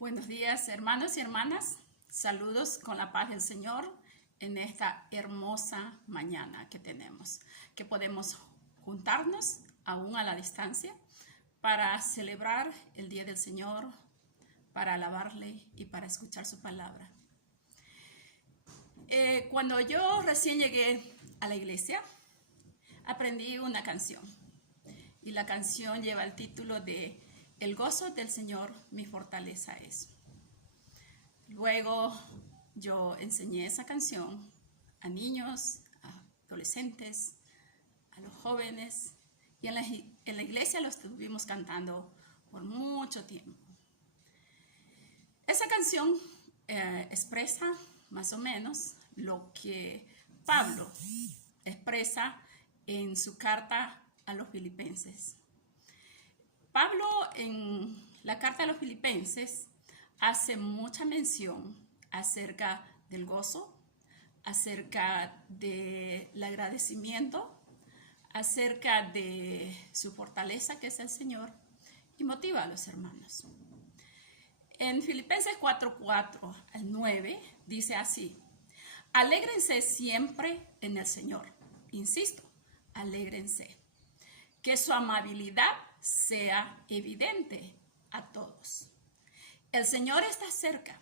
Buenos días, hermanos y hermanas. Saludos con la paz del Señor en esta hermosa mañana que tenemos, que podemos juntarnos aún a la distancia para celebrar el Día del Señor, para alabarle y para escuchar su palabra. Cuando yo recién llegué a la iglesia, aprendí una canción y la canción lleva el título de El gozo del Señor mi fortaleza es. Luego yo enseñé esa canción a niños, a adolescentes, a los jóvenes y en la iglesia lo estuvimos cantando por mucho tiempo. Esa canción expresa más o menos lo que Pablo expresa en su carta a los filipenses. Pablo en la carta a los filipenses hace mucha mención acerca del gozo, acerca del agradecimiento, acerca de su fortaleza que es el Señor y motiva a los hermanos. En Filipenses 4:4 al 9 dice así: alégrense siempre en el Señor. Insisto, alégrense. Que su amabilidad sea evidente a todos. El Señor está cerca.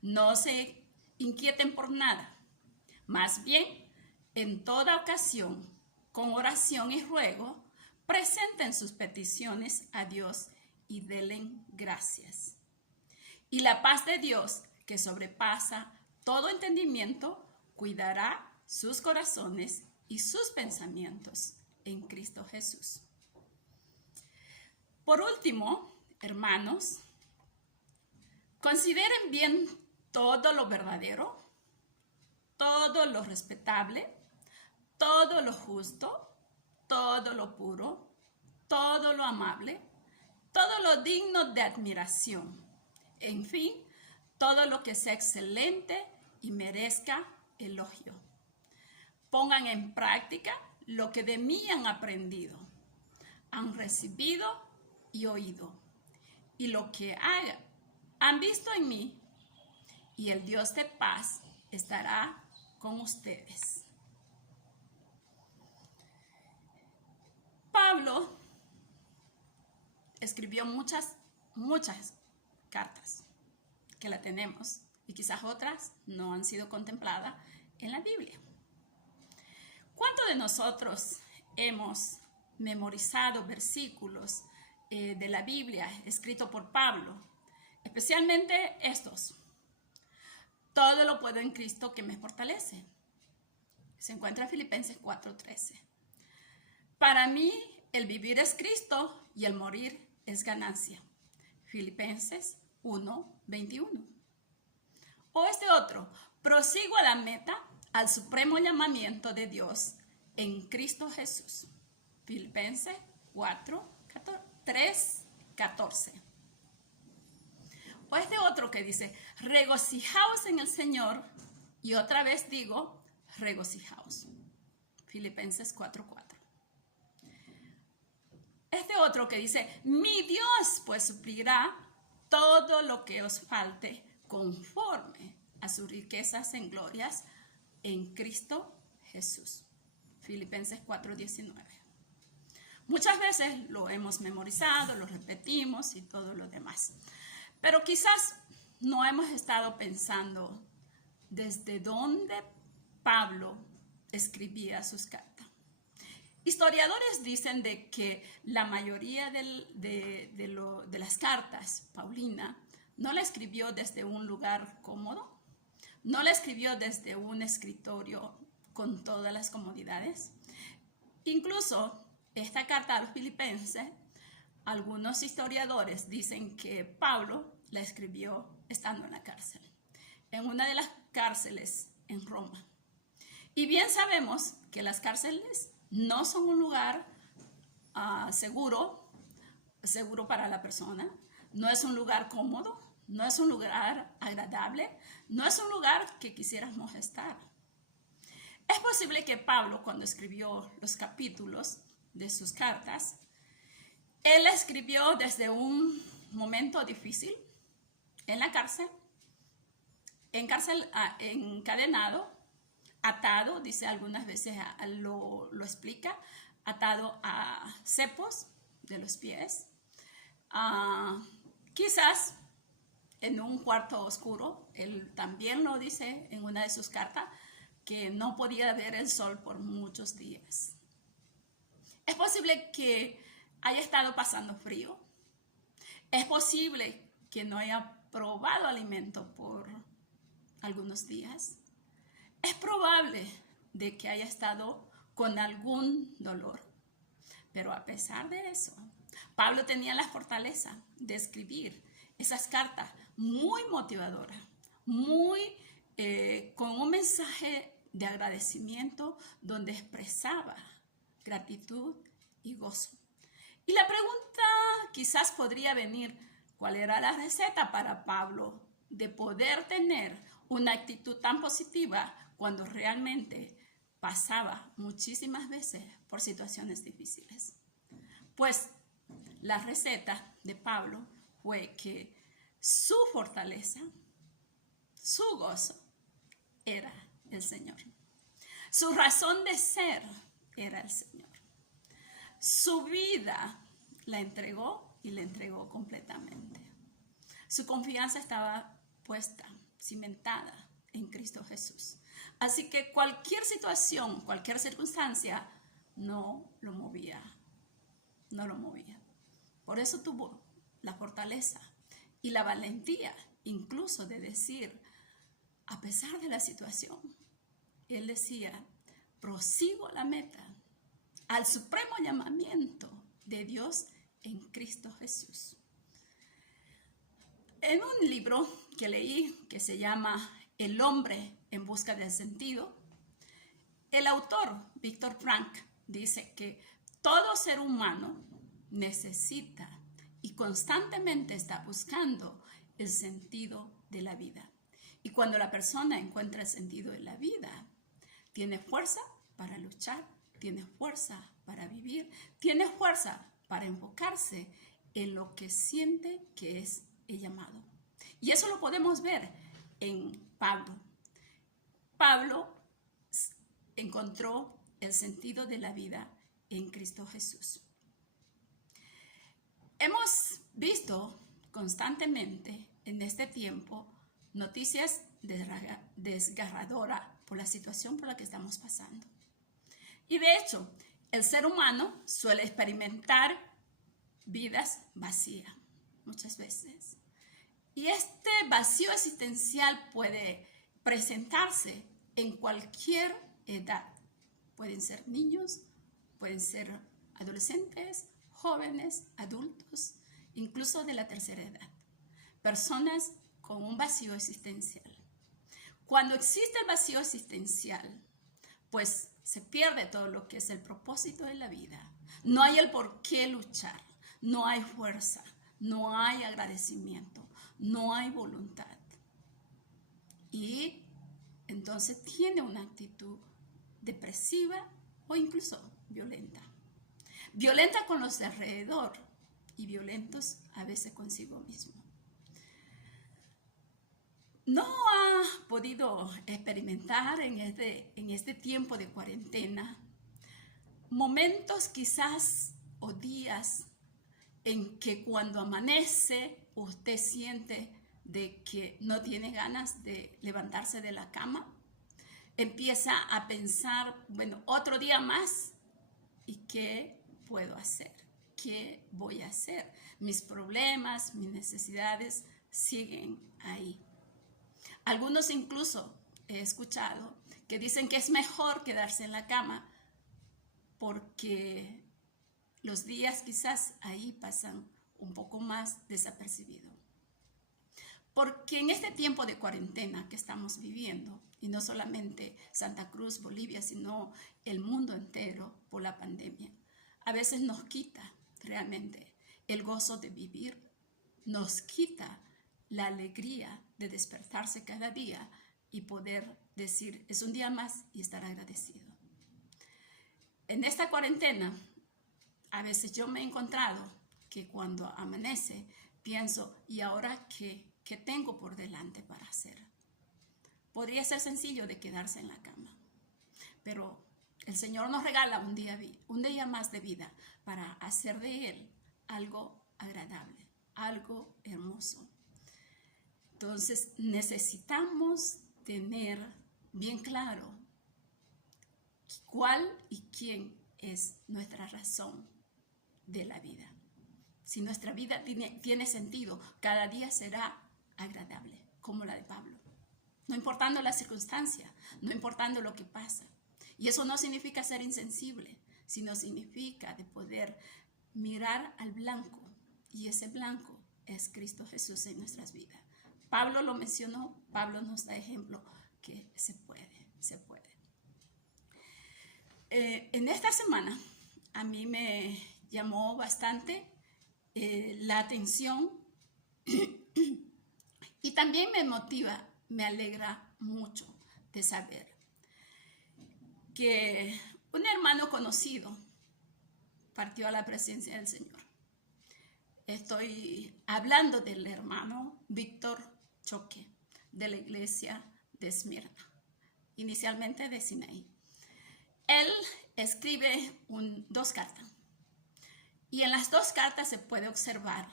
No se inquieten por nada. Más bien, en toda ocasión, con oración y ruego, presenten sus peticiones a Dios y denle gracias. Y la paz de Dios, que sobrepasa todo entendimiento, cuidará sus corazones y sus pensamientos en Cristo Jesús. Por último, hermanos, consideren bien todo lo verdadero, todo lo respetable, todo lo justo, todo lo puro, todo lo amable, todo lo digno de admiración. En fin, todo lo que sea excelente y merezca elogio. Pongan en práctica lo que de mí han aprendido, han recibido y oído, y lo que han visto en mí, y el Dios de paz estará con ustedes. Pablo escribió muchas cartas que la tenemos y quizás otras no han sido contempladas en la Biblia. ¿Cuántos de nosotros hemos memorizado versículos de la Biblia escritos por Pablo? Especialmente estos. Todo lo puedo en Cristo que me fortalece. Se encuentra en Filipenses 4:13. Para mí, el vivir es Cristo y el morir es ganancia. Filipenses 1:21. O este otro. Prosigo a la meta, al supremo llamamiento de Dios en Cristo Jesús. Filipenses 3:14. O este otro que dice, regocijaos en el Señor, y otra vez digo, regocijaos. Filipenses 4:4. Este otro que dice, mi Dios pues suplirá todo lo que os falte conforme a sus riquezas en glorias en Cristo Jesús. Filipenses 4:19. Muchas veces lo hemos memorizado, lo repetimos y todo lo demás. Pero quizás no hemos estado pensando desde dónde Pablo escribía sus cartas. Historiadores dicen de que la mayoría de las cartas Paulina no la escribió desde un lugar cómodo, no la escribió desde un escritorio con todas las comodidades. Incluso esta carta a los filipenses, algunos historiadores dicen que Pablo la escribió estando en la cárcel, en una de las cárceles en Roma. Y bien sabemos que las cárceles no son un lugar seguro para la persona, no es un lugar cómodo, no es un lugar agradable, no es un lugar que quisiéramos estar. Es posible que Pablo, cuando escribió los capítulos de sus cartas, él escribió desde un momento difícil, en la cárcel, encadenado, atado, dice algunas veces, lo explica, atado a cepos de los pies, quizás en un cuarto oscuro. Él también lo dice en una de sus cartas, que no podía ver el sol por muchos días. Es posible que haya estado pasando frío. Es posible que no haya probado alimento por algunos días. Es probable de que haya estado con algún dolor. Pero a pesar de eso, Pablo tenía la fortaleza de escribir esas cartas muy motivadoras, con un mensaje de agradecimiento donde expresaba gratitud y gozo. Y la pregunta quizás podría venir, ¿cuál era la receta para Pablo de poder tener una actitud tan positiva cuando realmente pasaba muchísimas veces por situaciones difíciles? Pues la receta de Pablo fue que su fortaleza, su gozo era el Señor. Su razón de ser era el Señor. Su vida la entregó y la entregó completamente. Su confianza estaba puesta, cimentada en Cristo Jesús. Así que cualquier situación, cualquier circunstancia no lo movía. Por eso tuvo la fortaleza y la valentía incluso de decir, a pesar de la situación, él decía, prosigo la meta, al supremo llamamiento de Dios en Cristo Jesús. En un libro que leí que se llama El hombre en busca del sentido, el autor Víctor Frank dice que todo ser humano necesita y constantemente está buscando el sentido de la vida. Y cuando la persona encuentra el sentido de la vida, tiene fuerza para luchar, tiene fuerza para vivir, tiene fuerza para enfocarse en lo que siente que es el llamado. Y eso lo podemos ver en Pablo. Pablo encontró el sentido de la vida en Cristo Jesús. Hemos visto constantemente en este tiempo noticias desgarradoras por la situación por la que estamos pasando. Y de hecho, el ser humano suele experimentar vidas vacías muchas veces. Y este vacío existencial puede presentarse en cualquier edad. Pueden ser niños, pueden ser adolescentes, jóvenes, adultos, incluso de la tercera edad. Personas con un vacío existencial. Cuando existe el vacío existencial, pues se pierde todo lo que es el propósito de la vida. No hay el por qué luchar, no hay fuerza, no hay agradecimiento, no hay voluntad. Y entonces tiene una actitud depresiva o incluso violenta. Violenta con los de alrededor y violentos a veces consigo mismo. ¿No ha podido experimentar en este tiempo de cuarentena momentos quizás o días en que cuando amanece usted siente de que no tiene ganas de levantarse de la cama? Empieza a pensar, bueno, otro día más, ¿y qué puedo hacer? ¿Qué voy a hacer? Mis problemas, mis necesidades siguen ahí. Algunos incluso he escuchado que dicen que es mejor quedarse en la cama porque los días quizás ahí pasan un poco más desapercibidos. Porque en este tiempo de cuarentena que estamos viviendo, y no solamente Santa Cruz, Bolivia, sino el mundo entero por la pandemia, a veces nos quita realmente el gozo de vivir, nos quita la alegría de despertarse cada día y poder decir, es un día más y estar agradecido. En esta cuarentena, a veces yo me he encontrado que cuando amanece, pienso, ¿y ahora qué que tengo por delante para hacer. Podría ser sencillo de quedarse en la cama, pero el Señor nos regala un día más de vida para hacer de Él algo agradable, algo hermoso. Entonces necesitamos tener bien claro cuál y quién es nuestra razón de la vida. Si nuestra vida tiene sentido, cada día será agradable, como la de Pablo. No importando la circunstancia, no importando lo que pasa. Y eso no significa ser insensible, sino significa de poder mirar al blanco. Y ese blanco es Cristo Jesús en nuestras vidas. Pablo lo mencionó, Pablo nos da ejemplo que se puede, se puede. En esta semana a mí me llamó bastante la atención y también me motiva, me alegra mucho de saber que un hermano conocido partió a la presencia del Señor. Estoy hablando del hermano Víctor Choque, de la iglesia de Esmirna, inicialmente de Sinaí. Él escribe dos cartas, y en las dos cartas se puede observar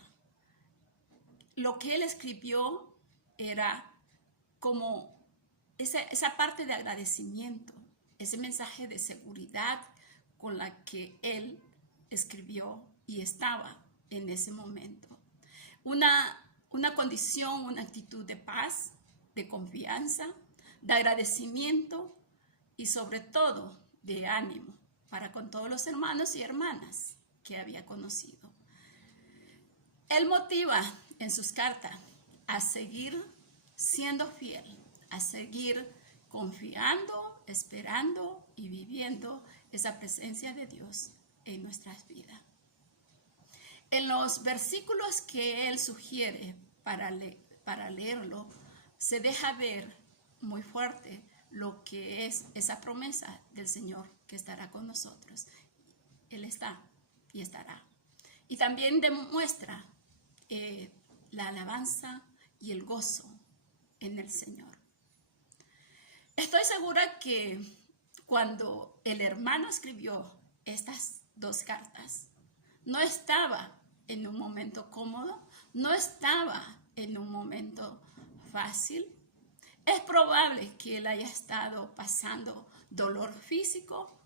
lo que él escribió era como esa parte de agradecimiento, ese mensaje de seguridad con la que él escribió y estaba en ese momento. Una condición, una actitud de paz, de confianza, de agradecimiento y sobre todo de ánimo para con todos los hermanos y hermanas que había conocido. Él motiva en sus cartas a seguir siendo fiel, a seguir confiando, esperando y viviendo esa presencia de Dios en nuestras vidas. En los versículos que él sugiere para leerlo, se deja ver muy fuerte lo que es esa promesa del Señor que estará con nosotros. Él está y estará. Y también demuestra la alabanza y el gozo en el Señor. Estoy segura que cuando el hermano escribió estas dos cartas, no estaba en un momento cómodo, no estaba en un momento fácil. Es probable que él haya estado pasando dolor físico.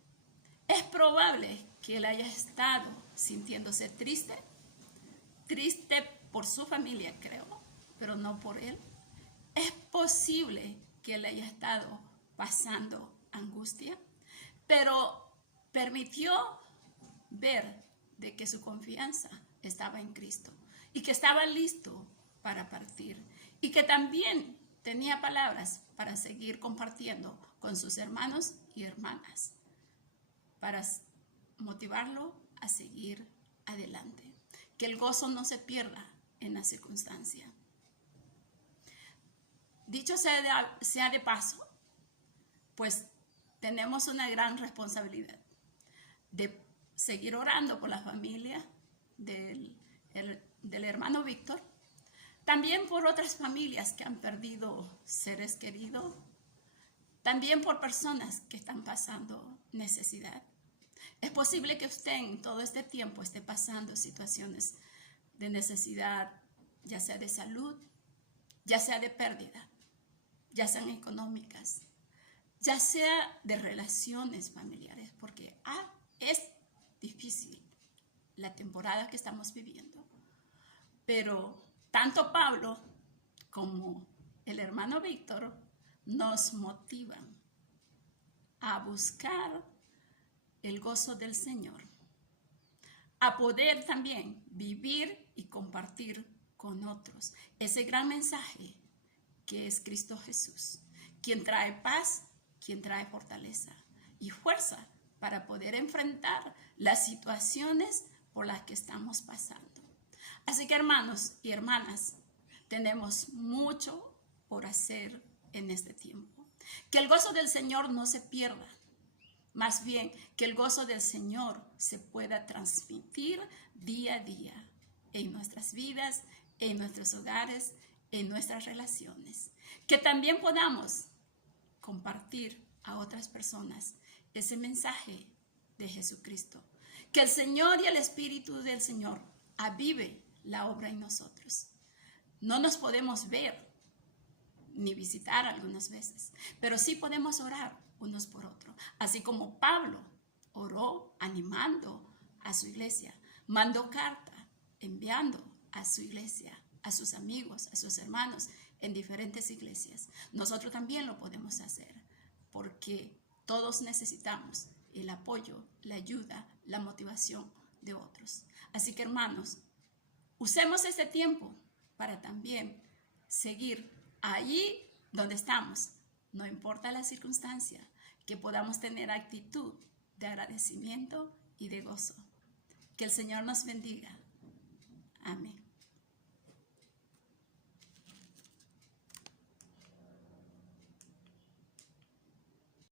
Es probable que él haya estado sintiéndose triste por su familia, creo, pero no por él. Es posible que él haya estado pasando angustia, pero permitió ver de que su confianza estaba en Cristo y que estaba listo para partir y que también tenía palabras para seguir compartiendo con sus hermanos y hermanas, para motivarlo a seguir adelante. Que el gozo no se pierda en la circunstancia. Dicho sea de paso, pues tenemos una gran responsabilidad de seguir orando por la familia del hermano Víctor, también por otras familias que han perdido seres queridos, también por personas que están pasando necesidad. Es posible que usted en todo este tiempo esté pasando situaciones de necesidad, ya sea de salud, ya sea de pérdida, ya sean económicas, ya sea de relaciones familiares, porque es difícil la temporada que estamos viviendo. Pero tanto Pablo como el hermano Víctor nos motivan a buscar el gozo del Señor, a poder también vivir y compartir con otros ese gran mensaje que es Cristo Jesús, quien trae paz, quien trae fortaleza y fuerza para poder enfrentar las situaciones por las que estamos pasando. Así que hermanos y hermanas, tenemos mucho por hacer en este tiempo. Que el gozo del Señor no se pierda. Más bien, que el gozo del Señor se pueda transmitir día a día en nuestras vidas, en nuestros hogares, en nuestras relaciones, que también podamos compartir a otras personas ese mensaje de Jesucristo, que el Señor y el Espíritu del Señor avive la obra en nosotros. No nos podemos ver ni visitar algunas veces, pero sí podemos orar unos por otros, así como Pablo oró animando a su iglesia, mandó carta enviando a su iglesia, a sus amigos, a sus hermanos en diferentes iglesias. Nosotros también lo podemos hacer, porque todos necesitamos el apoyo, la ayuda, la motivación de otros. Así que, hermanos, usemos este tiempo para también seguir ahí donde estamos, no importa la circunstancia, que podamos tener actitud de agradecimiento y de gozo. Que el Señor nos bendiga. Amén.